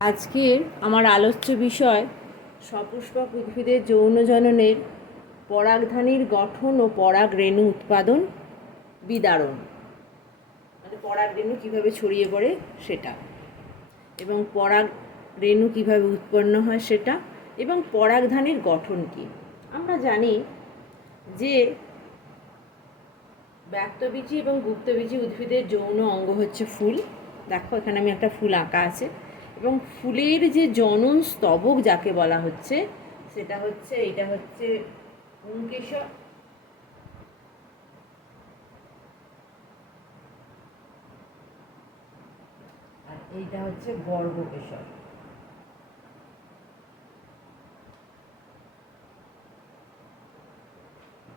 আজকের আমার আলোচ্য বিষয় সপুষ্পক উদ্ভিদের যৌন জননের পরাগধানীর গঠন ও পরাগ রেণু উৎপাদন বিদারণ, মানে পরাগ রেণু কীভাবে ছড়িয়ে পড়ে সেটা, এবং পরাগ রেণু কীভাবে উৎপন্ন হয় সেটা, এবং পরাগধানীর গঠন কী। আমরা জানি যে ব্যক্তবীজী এবং গুপ্তবীজী উদ্ভিদের যৌন অঙ্গ হচ্ছে ফুল। দেখো এখানে আমি একটা ফুল আঁকা আছে, এবং ফুলের যে জনন স্তবক যাকে বলা হচ্ছে সেটা হচ্ছে, এটা হচ্ছে পুংকেশর, আর এইটা হচ্ছে গর্ভকেশর।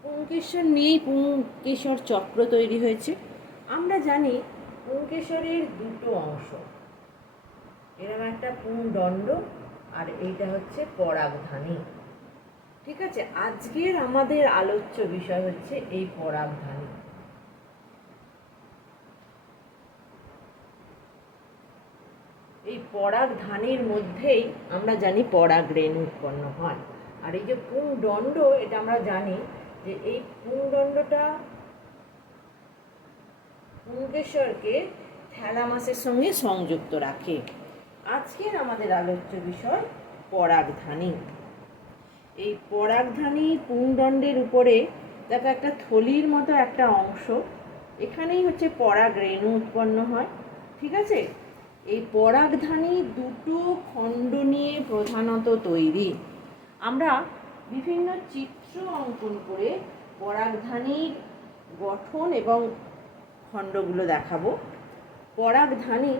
পুংকেশর নিয়েই পুংকেশর চক্র তৈরি হয়েছে। আমরা জানি পুংকেশরের দুটো অংশ, এরকম একটা পুংদণ্ড আর এইটা হচ্ছে পরাগধানী। ঠিক আছে, আজকের আমাদের আলোচ্য বিষয় হচ্ছে এই পরাগধানী। এই পরাগধানীর মধ্যেই আমরা জানি পরাগ রেণু উৎপন্ন হয়। আর এই যে পুংদণ্ড, এটা আমরা জানি যে এই পুংদণ্ডটা পুংকেশরকে থ্যালামাসের সঙ্গে সংযুক্ত রাখে। আজকের আমাদের আলোচ্য বিষয় পরাগধানী। এই পরাগধানী পুংদণ্ডের উপরে দেখো একটা থলির মতো একটা অংশ, এখানেই হচ্ছে পরাগ রেণু উৎপন্ন হয়। ঠিক আছে, এই পরাগধানী দুটো খণ্ড নিয়ে প্রধানত তৈরি। আমরা বিভিন্ন চিত্র অঙ্কন করে পরাগধানীর গঠন এবং খণ্ডগুলো দেখাবো। পরাগধানী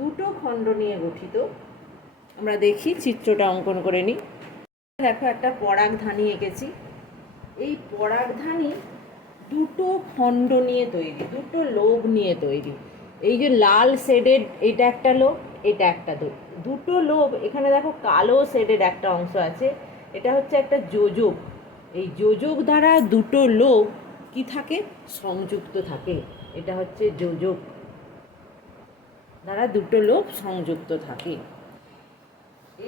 দুটো খণ্ড নিয়ে গঠিত। আমরা দেখি চিত্রটা অঙ্কন করে নিই। দেখো একটা পরাগধানী এঁকেছি। এই পরাগধানী দুটো খণ্ড নিয়ে তৈরি, দুটো লোব নিয়ে তৈরি। এই যে লাল শেডের এটা একটা লোব, এটা একটা দুটো লোব। এখানে দেখো কালো শেডের একটা অংশ আছে, এটা হচ্ছে একটা যোজক। এই যোজক দ্বারা দুটো লোব কি থাকে, সংযুক্ত থাকে। এটা হচ্ছে যোজক দ্বারা দুটো লোব সংযুক্ত থাকে।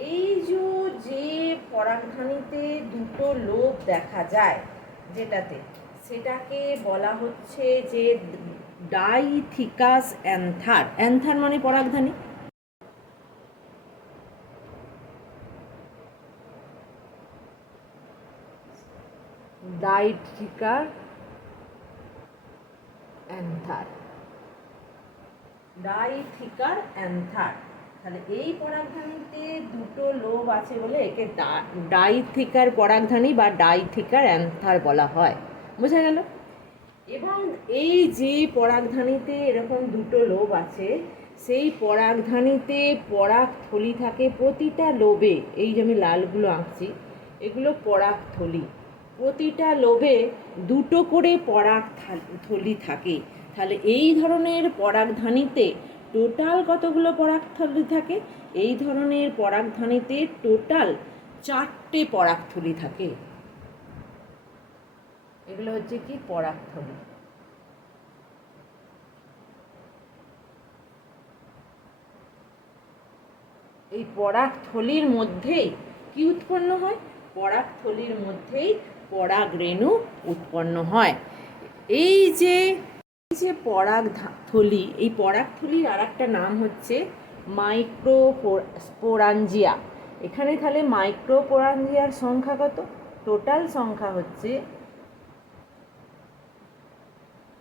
এই যে পরাগধানীতে দুটো লোব দেখা যায় যেটাতে, সেটাকে বলা হচ্ছে যে ডাইথিকাস অ্যান্থার। অ্যান্থার মানে পরাগধানী। ডাইথিকার অ্যান্থার, ডাইথিকার অ্যান্থার। তাহলে এই পরাগধানীতে দুটো লোব আছে বলে একে ডাইথিকার পরাগধানী বা ডাইথিকার অ্যান্থার বলা হয়। বোঝা গেল? এবং এই যে পরাগধানীতে এরকম দুটো লোব আছে, সেই পরাগধানীতে পরাগথলি থাকে প্রতিটা লোবে। এই যে আমি লালগুলো আঁকছি, এগুলো পরাগথলি। প্রতিটা লোবে দুটো করে পরাগথলি থাকে। তাহলে এই ধরনের পরাগধানীতে টোটাল কতগুলো পরাগথলি থাকে? এই ধরনের পরাগধানীতে টোটাল 4টে পরাগথলি থাকে। এগুলো হচ্ছে কি পরাগথলি। এই পরাগথলির মধ্যেই কি উৎপন্ন হয়? পরাগথলির মধ্যেই পরাগ রেণু উৎপন্ন হয়। এই যে পরাগথলি, এই পরাগথলির আর একটা নাম হচ্ছে মাইক্রোস্পোরাঞ্জিয়া। এখানে তাহলে মাইক্রোস্পোরাঞ্জিয়ার সংখ্যা কত? টোটাল সংখ্যা হচ্ছে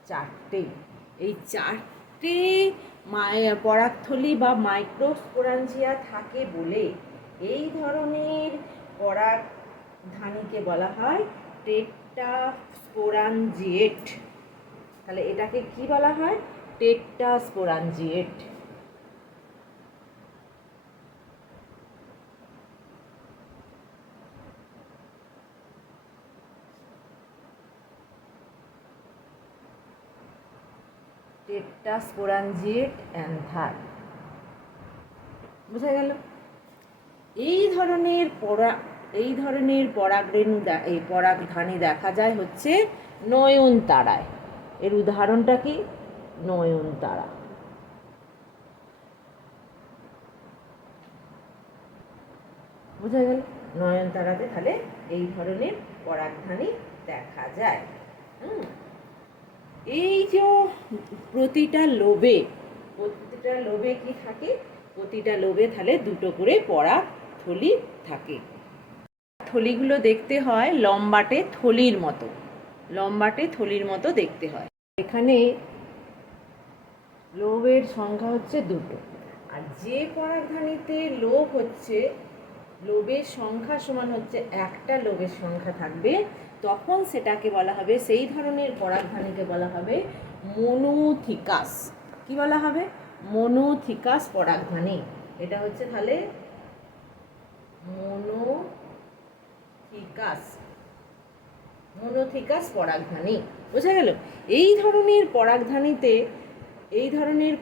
4টে। এই 4টে পরাগথলি বা মাইক্রোস্পোরাঞ্জিয়া থাকে বলে এই ধরনের পরাগধানীকে বলা হয় টেট্রাস্পোরাঞ্জিয়েট। তাহলে এটাকে কি বলা হয়? টেট্রাস্পোরাঞ্জিয়েট। টেট্রাস্পোরাঞ্জিয়েট অ্যান্থার। বোঝা গেল? এই ধরনের পরাগরেণু, এই পরাগধানী দেখা যায় হচ্ছে নয়নতারায়। এর উদাহরণটা কি? নয়নতারা। বোঝা গেল? নয়নতারাতে তাহলে এই ধরনের পরাগধানী দেখা যায়। এই যে প্রতিটা লোবে কি থাকে? প্রতিটা লোবে তাহলে দুটো করে পরাগ থলি থাকে। থলিগুলো দেখতে হয় লম্বাটে থলির মতো দেখতে হয়। এখানে লোবের সংখ্যা হচ্ছে দুটো, আর যে পরাগধানীতে লোভ হচ্ছে, লোবের সংখ্যা সমান হচ্ছে একটা লোবের সংখ্যা থাকবে, তখন সেটাকে বলা হবে, সেই ধরনের পরাগধানীকে বলা হবে মনোথিকাস। কি বলা হবে? মনোথিকাস পরাগধানী। এটা হচ্ছে তাহলে মনোথিকাস পরাগধানী। বোঝা গেল? এই ধরনের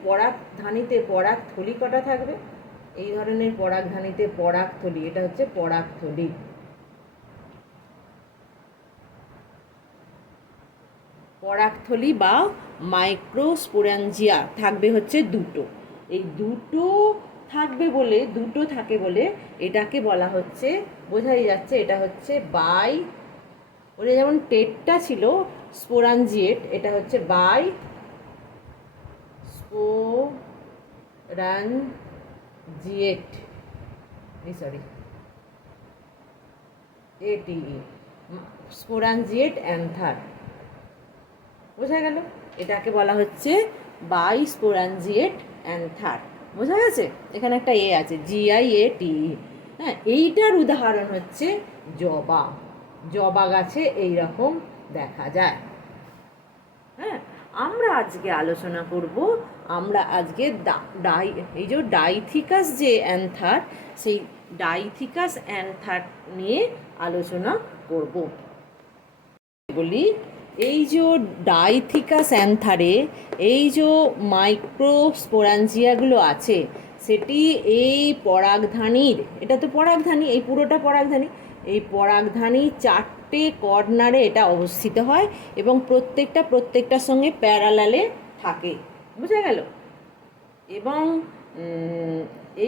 পরাগধানীতে পরাগ থলি কটা থাকবে? এই ধরনের পরাগধানীতে পরাগ থলি, এটা হচ্ছে পরাগ থলি। পরাগথলি বা মাইক্রোস্পোরাঞ্জিয়া থাকবে হচ্ছে দুটো। এই দুটো থাকে বলে এটাকে বলা হচ্ছে, বোঝাই যাচ্ছে এটা হচ্ছে ওটা যেমন টেটটা ছিল স্পোরাঞ্জিয়েট, এটা হচ্ছে স্পোরাঞ্জিয়েট অ্যান্থার। বোঝা গেল? এটাকে বলা হচ্ছে বাইস্পোরাঞ্জিয়েট অ্যান্থার। বোঝা গেছে? এখানে একটা আছে, GIATE। হ্যাঁ, এইটার উদাহরণ হচ্ছে জবা গাছে এইরকম দেখা যায়। হ্যাঁ, আমরা আজকে আলোচনা করব, এই যে ডাইথিকাস যে অ্যান্থার, সেই ডাইথিকাস অ্যান্থার নিয়ে আলোচনা করব। বলি, এই যে ডাইথিকাস অ্যান্থারে এই যে মাইক্রোস্পোরাঞ্জিয়াগুলো আছে, সেটি এই পরাগধানীর, এটা তো পরাগধানী, এই পুরোটা পরাগধানী, এই পরাগধানী চারটে কর্নারে এটা অবস্থিত হয় এবং প্রত্যেকটার সঙ্গে প্যারালালে থাকে। বুঝা গেল? এবং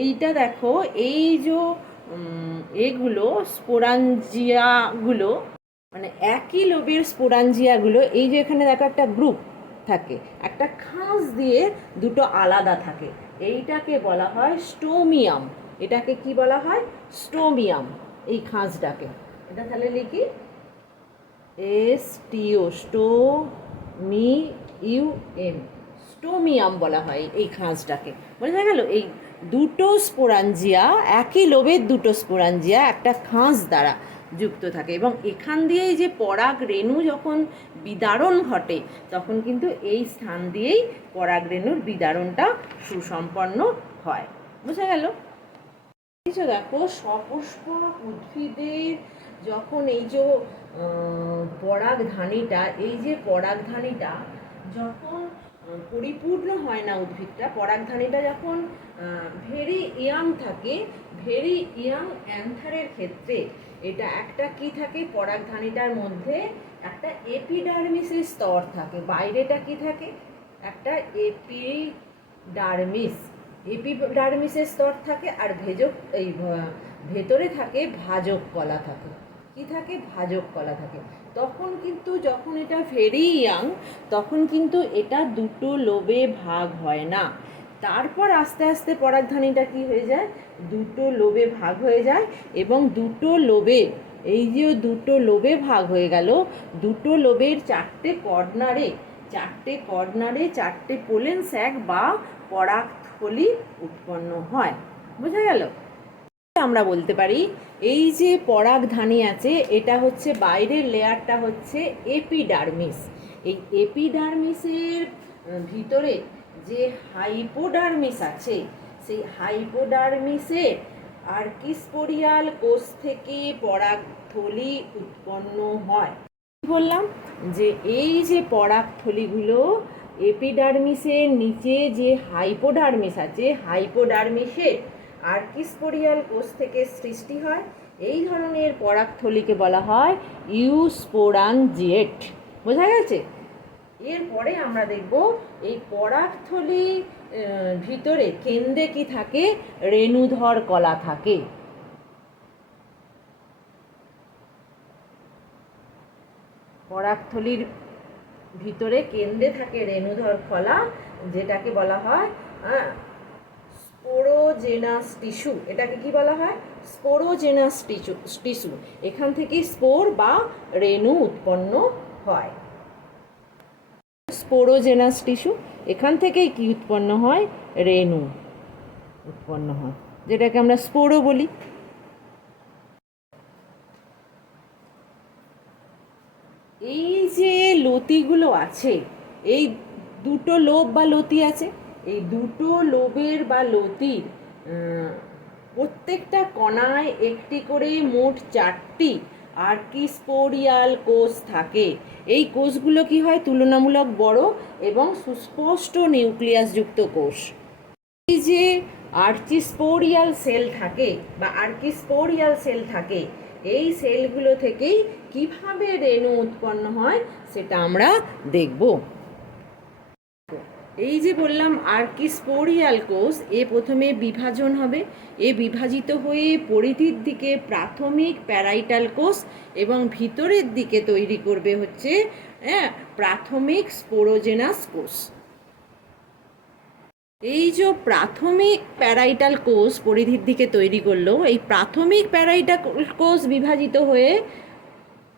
এইটা দেখো, এই যে এগুলো স্পোরাঞ্জিয়াগুলো, মানে একই লোবের স্পোরাঞ্জিয়াগুলো, এই যে এখানে দেখো একটা গ্রুপ থাকে, একটা খাঁজ দিয়ে দুটো আলাদা থাকে, এইটাকে বলা হয় স্টোমিয়াম। এটাকে কি বলা হয়? স্টোমিয়াম। এই খাঁজটাকে, এটা তাহলে লিখি STO, স্টোমিয়াম বলা হয় এই খাঁজটাকে। বোঝা গেল? এই দুটো স্পোরাঞ্জিয়া, একই লোবের দুটো স্পোরাঞ্জিয়া একটা খাঁজ দ্বারা যুক্ত থাকে, এবং এখান দিয়েই যে পরাগ রেণু যখন বিদারণ ঘটে, তখন কিন্তু এই স্থান দিয়েই পরাগ রেণুর বিদারণটা সুসম্পন্ন হয়। বোঝা গেল? দেখো, সপুষ্পক উদ্ভিদের যখন এই যে পরাগধানীটা যখন পরিপূর্ণ হয় না, পরাগধানীটা যখন ভেরি ইয়াং থাকে, ভেরি ইয়াং অ্যান্থারের ক্ষেত্রে এটা একটা কি থাকে? পরাগধানীটার মধ্যে একটা এপিডার্মিসের স্তর থাকে। বাইরেটা কি থাকে? একটা এপিডার্মিসের স্তর থাকে, আর ভেতরে থাকে ভাজক কলা থাকে। কি থাকে? ভাজক কলা থাকে। তখন কিন্তু যখন এটা ভেরি ইয়াং, তখন কিন্তু এটা দুটো লোবে ভাগ হয় না। তারপর আস্তে আস্তে পরাগধানীটা কি হয়ে যায়? দুটো লোবে ভাগ হয়ে যায়, এবং দুটো লোবে ভাগ হয়ে গেল, দুটো লোবের চারটে কর্নারে চারটে পোলেন স্যাক বা পরাগথলি উৎপন্ন হয়। বোঝা গেল? আমরা বলতে পারি, এই যে পরাগধানী আছে, এটা হচ্ছে বাইরের লেয়ারটা হচ্ছে এপিডার্মিস। এই এপিডার্মিসের ভিতরে যে হাইপোডার্মিস আছে, সেই হাইপোডার্মিসের আর্কিস্পোরিয়াল কোষ থেকে পরাগথলি উৎপন্ন হয়। বললাম যে এই যে পরাগথলিগুলো এপিডার্মিসের নিচে যে হাইপোডার্মিস আছে, হাইপোডার্মিসের আর্কিস্পোরিয়াল কোষ থেকে সৃষ্টি হয়। এই ধরনের পরাগথলিকে বলা হয় ইউস্পোরাঞ্জিয়েট। বোঝা গেছে? এরপরে আমরা দেখব এই পরাগথলি ভিতরে কেন্দ্রে কি থাকে? রেণুধর কলা থাকে। পরাগথলির ভিতরে কেন্দ্রে থাকে রেণুধর ফলা, যেটাকে বলা হয় স্পোরোজেনাস টিস্যু। এটাকে কি বলা হয়? Sporogenous tissue. এখান থেকে স্পোর বা রেণু উৎপন্ন হয়। স্পোরোজেনাস টিস্যু, এখান থেকেই কি উৎপন্ন হয়? রেণু উৎপন্ন হয়, যেটাকে আমরা স্পোরো বলি। এই যে লতিগুলো আছে, এই দুটো লোব বা লতি আছে, এই দুটো লোবের বা লতির প্রত্যেকটা কণায় একটি করে মোট 4টি আর্কিস্পোরিয়াল কোষ থাকে। এই কোষগুলো কি হয়? তুলনামূলক বড় এবং সুস্পষ্ট নিউক্লিয়াসযুক্ত কোষ। এই যে আর্চিস্পোরিয়াল সেল থাকে বা আর্কিস্পোরিয়াল সেল থাকে, এই সেলগুলো থেকেই কিভাবে রেণু উৎপন্ন হয় সেটা আমরা দেখব। এই যে বললাম আর্কিস্পোরিয়াল কোষ, এ প্রথমে বিভাজন হবে, এ বিভাজিত হয়ে পরিধির দিকে প্রাথমিক প্যারাইটাল কোষ এবং ভিতরের দিকে তৈরি করবে হচ্ছে প্রাথমিক স্পোরোজেনাস কোষ। এই যে প্রাথমিক প্যারাইটাল কোষ পরিধির দিকে তৈরি করলো, এই প্রাথমিক প্যারাইটাল কোষ বিভাজিত হয়ে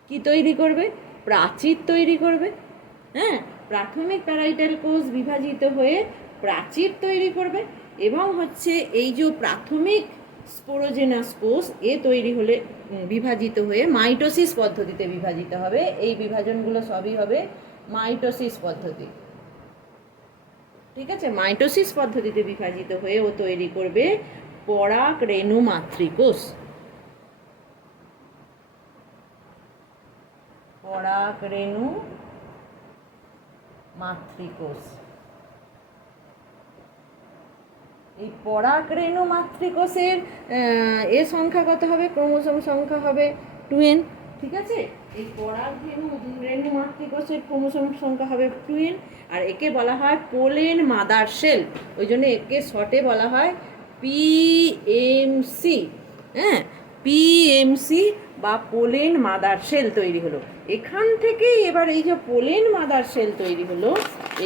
কি তৈরি করবে? প্রাচীর তৈরি করবে। প্রাথমিক প্যারাইটাল কোষ বিভাজিত হয়ে প্রাচীর তৈরি করবে এবং হচ্ছে এই যে প্রাথমিক স্পোরোজেনাস কোষ, এ তৈরি হলে বিভাজিত হয়ে মাইটোসিস পদ্ধতিতে বিভাজিত হবে। এই বিভাজনগুলো সবই হবে মাইটোসিস পদ্ধতি। ঠিক আছে, মাইটোসিস পদ্ধতিতে বিভাজিত হয়ে ও তৈরি করবে পরাগ রেণু মাতৃকোষ। পরাগ রেণু মাতৃকোষ। এই পরাগ রেণু মাতৃকোষের এর সংখ্যা কত হবে? ক্রোমোসোম সংখ্যা হবে 2n। ঠিক আছে, এই পরাগ রেণু মাতৃকোষের ক্রোমোসোম সংখ্যা হবে 2n। আর একে বলা হয় পোলেন মাদার সেল, ওই জন্য একে শর্টে বলা হয় পিএমসি। পিএমসি বা পোলেন মাদার সেল তৈরি হলো। এখান থেকেই এবার এই যে পোলেন মাদার সেল তৈরি হলো,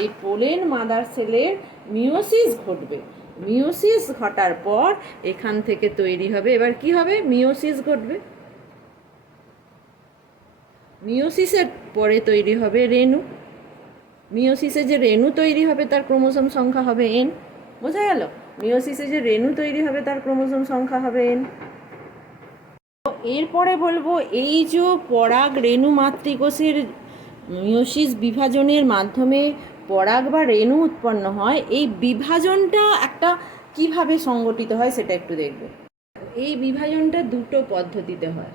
এই পোলেন মাদার সেলের মিওসিস ঘটবে। মিওসিস ঘটার পর এখান থেকে তৈরি হবে, এবার কি হবে? মিওসিস ঘটবে। মিওসিসের পরে তৈরি হবে রেণু। মিওসিসে যে রেণু তৈরি হবে তার ক্রোমোসোম সংখ্যা হবে n। বোঝা গেল? মিওসিসে যে রেণু তৈরি হবে তার ক্রোমোসোম সংখ্যা হবে n। এরপরে বলবো এই যে পরাগ রেণু মাতৃকোষের মিওসিস বিভাজনের মাধ্যমে পরাগ বা রেণু উৎপন্ন হয়, এই বিভাজনটা একটা কিভাবে সংগঠিত হয় সেটা একটু দেখব। এই বিভাজনটা দুটো পদ্ধতিতে হয়।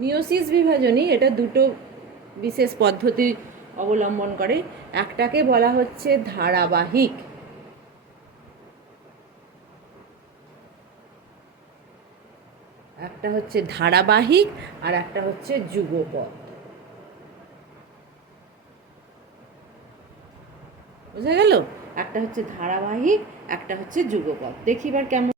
মিওসিস বিভাজনই এটা দুটো বিশেষ পদ্ধতি অবলম্বন করে। একটাকে বলা হচ্ছে ধারাবাহিক, একটা হচ্ছে ধারাবাহিক আর একটা হচ্ছে যুগপৎ। বোঝা গেল? একটা হচ্ছে ধারাবাহিক, একটা হচ্ছে যুগপৎ। দেখিবার কেমন।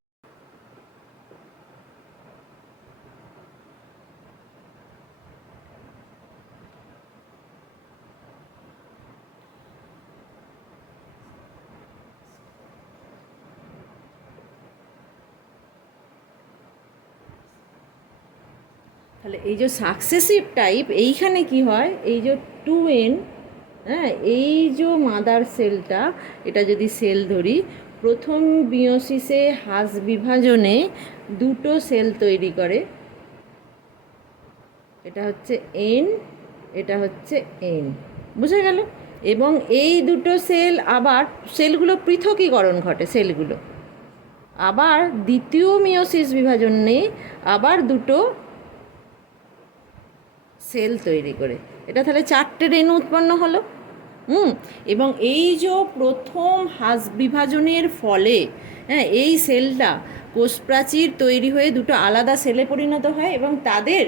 তাহলে এই যে সাকসেসিভ টাইপ, এইখানে কি হয়? এই যে 2n, এই যে মাদার সেলটা, এটা যদি সেল ধরি, প্রথম মিওসিসে হাস বিভাজনে দুটো সেল তৈরি করে। এটা হচ্ছে n, এটা হচ্ছে n। বুঝা গেল? এবং এই দুটো সেল আবার সেলগুলো পৃথকীকরণ ঘটে, সেলগুলো আবার দ্বিতীয় মিওসিস বিভাজনে আবার দুটো সেল তৈরি করে। এটা তাহলে 4টে রেণু উৎপন্ন হলো। এবং এই যে প্রথম হাস বিভাজনের ফলে এই সেলটা কোষপ্রাচীর তৈরি হয়ে দুটো আলাদা সেলে পরিণত হয় এবং তাদের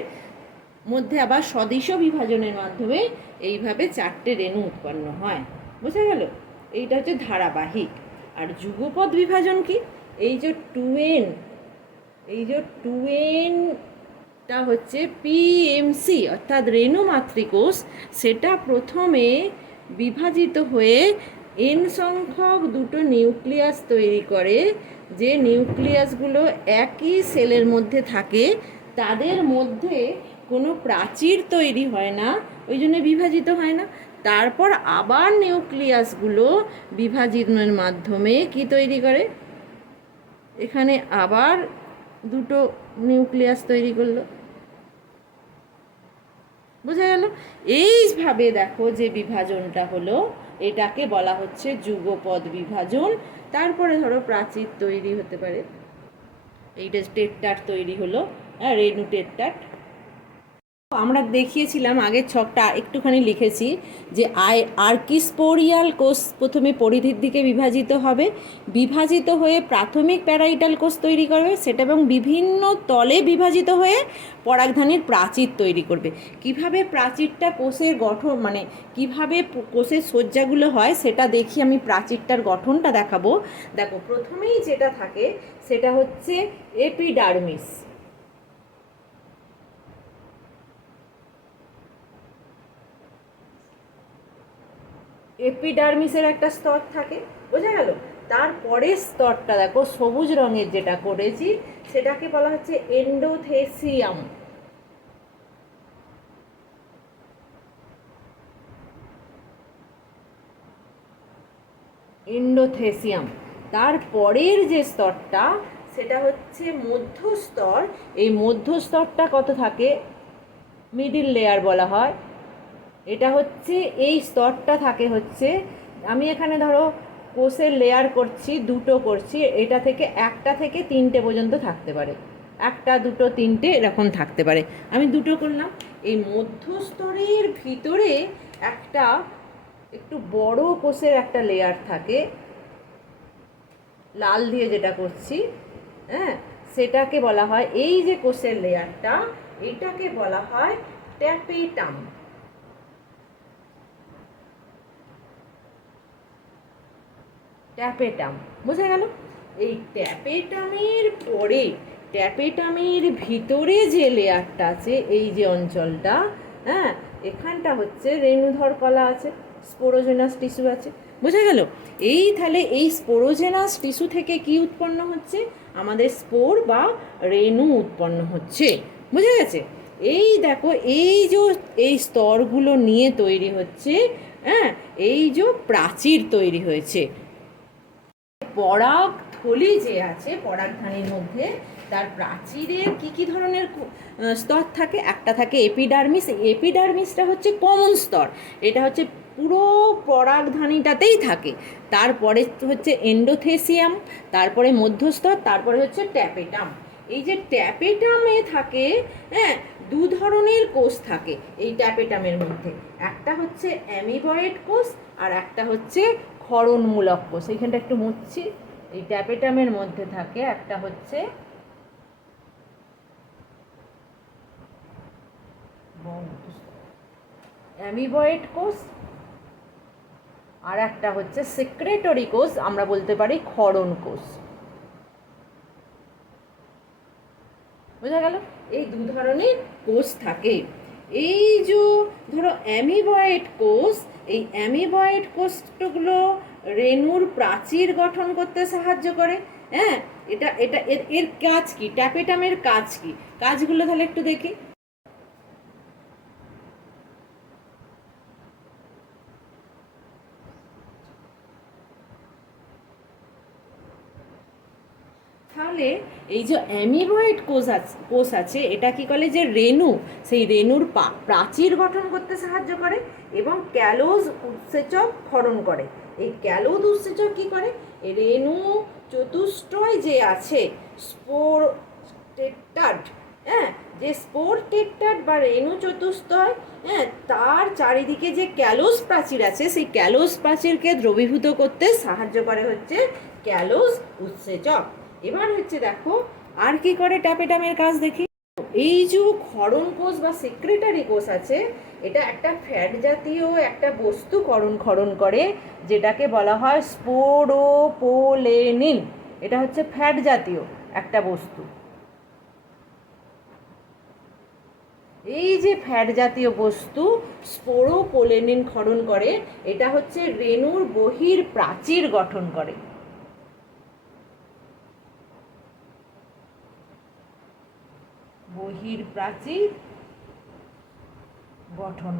মধ্যে আবার সদিশ বিভাজনের মাধ্যমে এইভাবে 4টে রেণু উৎপন্ন হয়। বোঝা গেল? এইটা হচ্ছে ধারাবাহিক। আর যুগপৎ বিভাজন কি? এই যে 2n, এই যে 2n টা হচ্ছে পিএমসি অর্থাৎ রেণু মাতৃকোষ, সেটা প্রথমে বিভাজিত হয়ে এন সংখ্যক দুটো নিউক্লিয়াস তৈরি করে। যে নিউক্লিয়াসগুলো একই সেলের মধ্যে থাকে, তাদের মধ্যে কোনো প্রাচীর তৈরি হয় না, ওই জন্য বিভাজিত হয় না। তারপর আবার নিউক্লিয়াসগুলো বিভাজনের মাধ্যমে কি তৈরি করে, এখানে আবার দুটো নিউক্লিয়াস তৈরি করলো। বোঝা গেল? এইভাবে দেখো যে বিভাজনটা হলো, এটাকে বলা হচ্ছে যুগপদ বিভাজন। তারপরে ধরো প্রাচীর তৈরি হতে পারে, এইটা টেট্টাট তৈরি হলো, রেণু টেট্টাট। আমরা দেখিয়েছিলাম আগের ছকটা একটুখানি লিখেছি যে আর্কিস্পোরিয়াল কোষ প্রথমে পরিধির দিকে বিভাজিত হবে, বিভাজিত হয়ে প্রাথমিক প্যারাইটাল কোষ তৈরি করবে সেটা, এবং বিভিন্ন তলে বিভাজিত হয়ে পরাগধানীর প্রাচীর তৈরি করবে। কিভাবে প্রাচীরটা কোষের গঠন, মানে কিভাবে কোষের সজ্জাগুলো হয় সেটা দেখি, আমি প্রাচীরটার গঠনটা দেখাবো। দেখো, প্রথমেই যেটা থাকে সেটা হচ্ছে এপিডার্মিস। এপিডার্মিসের একটা স্তর থাকে, বোঝা গেল? তারপরের স্তরটা দেখো সবুজ রঙের যেটা করেছি, সেটাকে বলা হচ্ছে এন্ডোথেসিয়াম। এন্ডোথেসিয়াম। তারপরের যে স্তরটা সেটা হচ্ছে মধ্যস্তর। এই মধ্যস্তরটা কত থাকে, মিডিল লেয়ার বলা হয়। এটা হচ্ছে এই স্তরটা থাকে হচ্ছে, আমি এখানে ধরো কোষের লেয়ার করছি, দুটো করছি, এটা থেকে একটা থেকে তিনটে পর্যন্ত থাকতে পারে, একটা দুটো তিনটে এরকম থাকতে পারে, আমি দুটো করলাম। এই মধ্যস্তরের ভিতরে একটা একটু বড় কোষের একটা লেয়ার থাকে, লাল দিয়ে যেটা করছি, হ্যাঁ, সেটাকে বলা হয়, এই যে কোষের লেয়ারটা, এটাকে বলা হয় ট্যাপেটাম। ট্যাপেটাম, বোঝা গেল? এই ট্যাপেটামের পরে, ট্যাপেটামের ভিতরে যে লেয়ারটা আছে, এই যে অঞ্চলটা, হ্যাঁ, এখানটা হচ্ছে রেণুধর কলা আছে, স্পোরোজেনাস টিস্যু আছে, বোঝা গেল? এই তাহলে এই স্পোরোজেনাস টিস্যু থেকে কি উৎপন্ন হচ্ছে, আমাদের স্পোর বা রেণু উৎপন্ন হচ্ছে, বোঝা গেছে? এই দেখো, এই যে এই স্তরগুলো নিয়ে তৈরি হচ্ছে, হ্যাঁ, এই যে প্রাচীর তৈরি হয়েছে। পরাগ থলি যে আছে পরাগধানীর মধ্যে, তার প্রাচীরের কি কি ধরনের স্তর থাকে, একটা থাকে এপিডার্মিস। এপিডার্মিসটা হচ্ছে কমন স্তর, এটা হচ্ছে পুরো পরাগধানীটাতেই থাকে। তারপরে হচ্ছে এন্ডোথেসিয়াম, তারপরে মধ্যস্তর, তারপরে হচ্ছে ট্যাপেটাম। এই যে ট্যাপেটামে থাকে, হ্যাঁ, দু ধরনের কোষ থাকে এই ট্যাপেটামের মধ্যে, একটা হচ্ছে অ্যামিবয়েড কোষ আর একটা হচ্ছে ক্ষরণমূলক কোষ। এইখানটা একটু মুছছি। এই ট্যাপেটামের মধ্যে থাকে একটা হচ্ছে অ্যামিবয়েড কোষ আর একটা হচ্ছে সেক্রেটরি কোষ, আমরা বলতে পারি ক্ষরণ কোষ, বোঝা গেল? এই দু ধরনের কোষ থাকে। এই যে ধরো অ্যামিবয়েড কোষ, এই অ্যামিবয়েড কোষগুলো রেণুর প্রাচীর গঠন করতে সাহায্য করে, হ্যাঁ। এটা এটা এর এর কাজ কি, ট্যাপেটামের কাজ কি, কাজগুলো তাহলে একটু দেখি। তাহলে এই যে অ্যামিবয়েড কোষ আছে, এটা কি করে, যে রেণু, সেই রেণুর প্রাচীর গঠন করতে সাহায্য করে এবং ক্যালোজ উৎসেচক ক্ষরণ করে। এই ক্যালোজ উৎসেচক কি করে, রেণু চতুষ্টয় যে আছে স্পোর টেট্টাড, হ্যাঁ, যে স্পোর টেট্টাড বা রেণু চতুষ্টয়, হ্যাঁ, তার চারিদিকে যে ক্যালোজ প্রাচীর আছে, সেই ক্যালোজ প্রাচীরকে দ্রবীভূত করতে সাহায্য করে হচ্ছে ক্যালোজ উৎসেচক। এবার হচ্ছে দেখো আর কি করে ট্যাপেটামের কাজ দেখি। এই যে ক্ষরণ কোষ বা সেক্রেটারি কোষ আছে, এটা একটা ফ্যাট জাতীয় একটা বস্তু ক্ষরণ করে, যেটাকে বলা হয় স্পোরোপোলেনিন। এটা হচ্ছে ফ্যাট জাতীয় একটা বস্তু। এই যে ফ্যাট জাতীয় বস্তু স্পোরোপোলেনিন ক্ষরণ করে, এটা হচ্ছে রেণুর বহির প্রাচীর গঠন করে। বহির প্রাচীর গঠন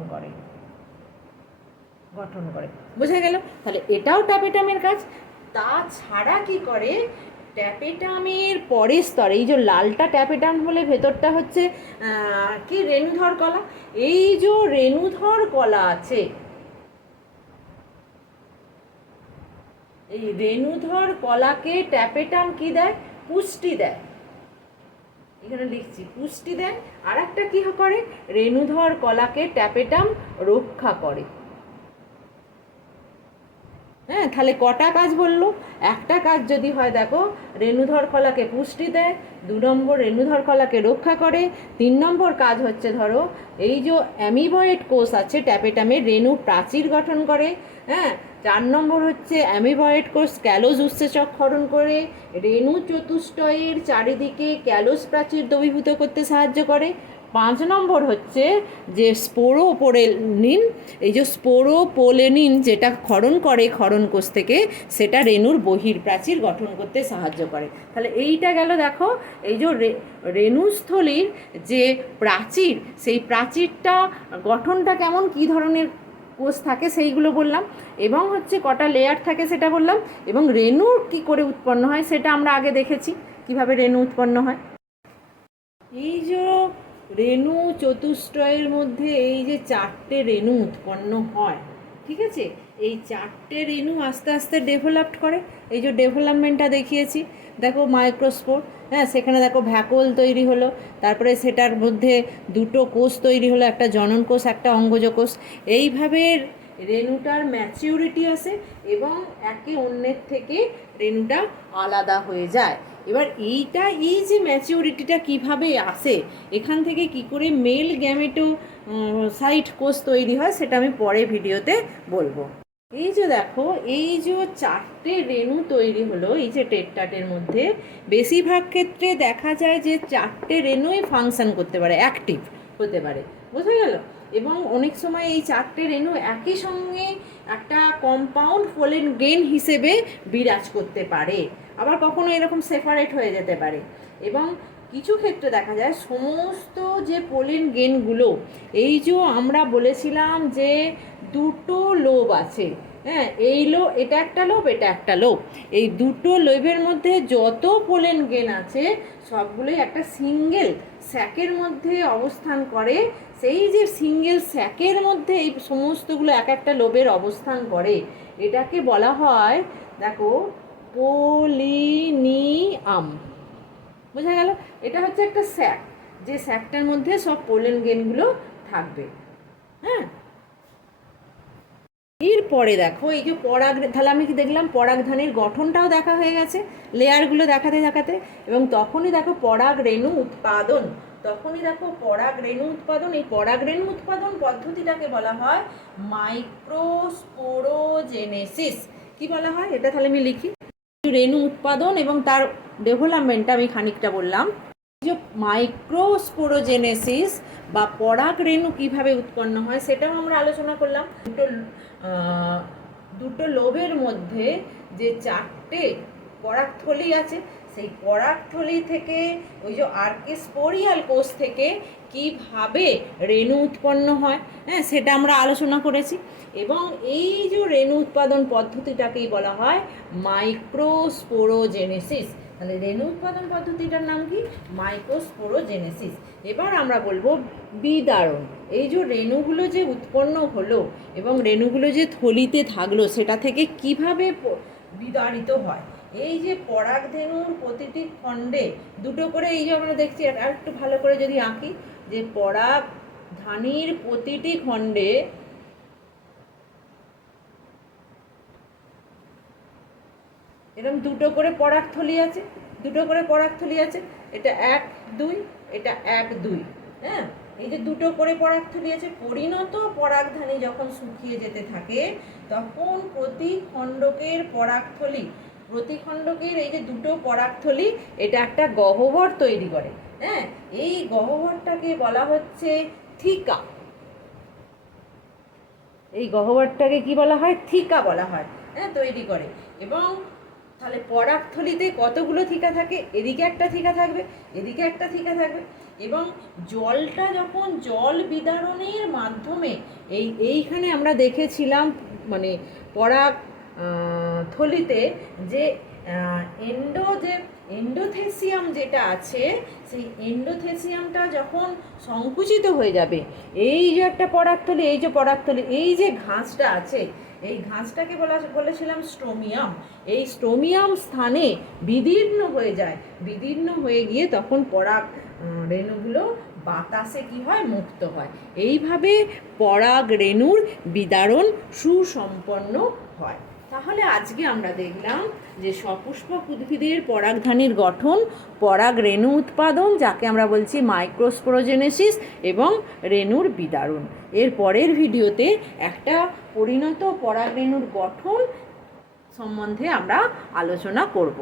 করে বোঝা গেল? তাহলে এটাও ট্যাপেটামের কাজ। তাছাড়া কি করে, ট্যাপেটামের পরের স্তরে, এই যে লালটা ট্যাপেটাম বলে, ভেতরটা হচ্ছে কি রেণুধর কলা। এই যে রেণুধর কলা আছে, এই রেণুধর কলাকে ট্যাপেটাম কি দেয়? পুষ্টি দেয়। এখানে লিখছি পুষ্টি দেয়। আর একটা কি করে, রেণুধর কলাকে ট্যাপেটাম রক্ষা করে। হ্যাঁ, তাহলে কটা কাজ বললো? একটা কাজ যদি হয়, দেখো, রেণুধর কলাকে পুষ্টি দেয়, 2 নম্বর রেণুধর কলাকে রক্ষা করে, 3 নম্বর কাজ হচ্ছে ধরো এই যে অ্যামিবয়েড কোষ আছে ট্যাপেটামের, রেণু প্রাচীর গঠন করে। হ্যাঁ, 4 নম্বর হচ্ছে অ্যামিবয়েড কোষ ক্যালোজ উৎসেচক ক্ষরণ করে রেণু চতুষ্টয়ের চারিদিকে ক্যালোজ প্রাচীর দ্রবীভূত করতে সাহায্য করে। 5 নম্বর হচ্ছে যে স্পোরোপোলেনিন, এই যে স্পোরোপোলেনিন যেটা ক্ষরণ করে ক্ষরণ কোষ থেকে, সেটা রেণুর বহির্প্রাচীর গঠন করতে সাহায্য করে। তাহলে এইটা গেল, দেখো, এই যে রেণুস্থলীর যে প্রাচীর, সেই প্রাচীরটা গঠনটা কেমন, কী ধরনের কোষ থাকে সেইগুলো বললাম, এবং হচ্ছে কটা লেয়ার থাকে সেটা বললাম, এবং রেণু কী করে উৎপন্ন হয় সেটা আমরা আগে দেখেছি, কিভাবে রেণু উৎপন্ন হয়। এই যে রেণু চতুষ্টয়ের মধ্যে এই যে 4টে রেণু উৎপন্ন হয়, ঠিক আছে, এই 4টে রেণু আস্তে আস্তে ডেভেলপড করে। এই যে ডেভেলপমেন্টটা দেখিয়েছি, দেখো মাইক্রোস্পোর, হ্যাঁ, সেখানে দেখো ভ্যাকল তৈরি হলো, তারপরে সেটার মধ্যে 2টো কোষ তৈরি হলো, একটা জনন কোষ, একটা অঙ্গজ কোষ। এইভাবে রেণুটার ম্যাচিউরিটি আসে এবং একে অন্যের থেকে রেণুটা আলাদা হয়ে যায়। এবার এই যে ম্যাচিউরিটিটা কিভাবে আসে, এখান থেকে কি করে মেল গ্যামেটো সাইট কোষ তৈরি হয়, সেটা আমি পরে ভিডিওতে বলবো। এই যে দেখো, এই যে 4টে রেণু তৈরি হলো এই যে টেট্রাটের মধ্যে, বেশিরভাগ ক্ষেত্রে দেখা যায় যে 4টে রেণুই ফাংশন করতে পারে, অ্যাক্টিভ হতে পারে, বোঝা গেল? এবং অনেক সময় এই 4টে রেণু একই সঙ্গে একটা কম্পাউন্ড পোলেন গেন হিসেবে বিরাজ করতে পারে, আবার কখনো এরকম সেপারেট হয়ে যেতে পারে। এবং কিছু ক্ষেত্রে দেখা যায় সমস্ত যে পোলেন গেনগুলো, এই যে আমরা বলেছিলাম যে 2টো লোব আছে, হ্যাঁ, এটা একটা লোব, এটা একটা লোব, এই 2টো লোবের মধ্যে যত পোলেন গেন আছে সবগুলোই একটা সিঙ্গেল স্যাকের মধ্যে অবস্থান করে। সেই যে সিঙ্গেল স্যাকের মধ্যে এই সমস্তগুলো এক একটা লোবের অবস্থান করে, এটাকে বলা হয়, দেখো, পোলিনিয়াম। বোঝা গেল? এটা হচ্ছে একটা স্যাক, যে স্যাকটার মধ্যে সব পোলেন গেনগুলো থাকবে। হ্যাঁ, এরপরে দেখো এই যে তাহলে আমি কি দেখলাম, পরাগধানীর গঠনটাও দেখা হয়ে গেছে লেয়ারগুলো দেখাতে দেখাতে। এবং তখনই দেখো পরাগ রেণু উৎপাদন, এই পরাগ রেণু উৎপাদন পদ্ধতিটাকে বলা হয় মাইক্রোস্পোরোজেনেসিস। কি বলা হয় এটা? তাহলে আমি লিখি, রেণু উৎপাদন এবং তার ডেভেলপমেন্টটা আমি খানিকটা বললাম। যে মাইক্রোস্পোরোজেনেসিস বা পরাগ রেণু কীভাবে উৎপন্ন হয় সেটাও আমরা আলোচনা করলাম। দুটো লোবের মধ্যে যে 4টে পরাগথলি আছে, সেই পরাগথলি থেকে ওই যে আর্কিস্পোরিয়াল কোষ থেকে কিভাবে রেণু উৎপন্ন হয়, হ্যাঁ, সেটা আমরা আলোচনা করেছি। এবং এই যে রেণু উৎপাদন পদ্ধতিটাকেই বলা হয় মাইক্রোস্পোরোজেনেসিস। তাহলে রেণু উৎপাদন পদ্ধতিটার নাম কি? মাইক্রোস্পোরোজেনেসিস। এবার আমরা বলবো বিদারণ। এই যে রেণুগুলো যে উৎপন্ন হলো এবং রেণুগুলো যে থলিতে থাকলো, সেটা থেকে কিভাবে বিদারিত হয়। এই যে পরাগধেনুর প্রতিটি খণ্ডে 2টো করে, এই যে আমরা দেখছি, আর একটু ভালো করে যদি আঁকি, যে পরাগধানীর প্রতিটি খণ্ডে এরকম 2টো করে পরাগথলি আছে, এটা 1 2, এটা 1 2। হ্যাঁ, এই যে 2টো করে পরাগথলি আছে, পরিণত পরাগধানী যখন শুকিয়ে যেতে থাকে তখন প্রতি খণ্ডকের এই যে 2টো পরাগথলি, এটা একটা গহ্বর তৈরি করে। হ্যাঁ, এই গহ্বরটাকে বলা হচ্ছে থিকা। এই গহ্বরটাকে কি বলা হয়? থিকা বলা হয়। হ্যাঁ, তৈরি করে। এবং তাহলে পরাগথলিতে কতগুলো থিকা থাকে? এদিকে একটা থিকা থাকবে, এদিকে একটা থিকা থাকবে। এবং জলটা যখন জল বিদারণের মাধ্যমে এইখানে আমরা দেখেছিলাম, মানে পরাগ থলিতে যে এন্ডোথেসিয়াম যেটা আছে, সেই এন্ডোথেসিয়ামটা যখন সংকুচিত হয়ে যাবে, এই যে একটা পরাগথলি, এই যে পরাগথলি, এই যে ঘাসটা আছে, এই ঘাসটাকে বলেছিলাম স্ট্রোমিয়াম। এই স্ট্রোমিয়াম স্থানে বিদীর্ণ হয়ে যায়, বিদীর্ণ হয়ে গিয়ে তখন পরাগ রেণুগুলো বাতাসে কি হয়? মুক্ত হয়। এইভাবে পরাগ রেণুর বিদারণ সুসম্পন্ন হয়। তাহলে আজকে আমরা দেখলাম যে সপুষ্পক উদ্ভিদের পরাগধানীর গঠন, পরাগ রেণু উৎপাদন, যাকে আমরা বলছি মাইক্রোস্পোরোজেনেসিস, এবং রেণুর বিদারণ। এর পরের ভিডিওতে একটা পরিণত পরাগ রেণুর গঠন সম্বন্ধে আমরা আলোচনা করব।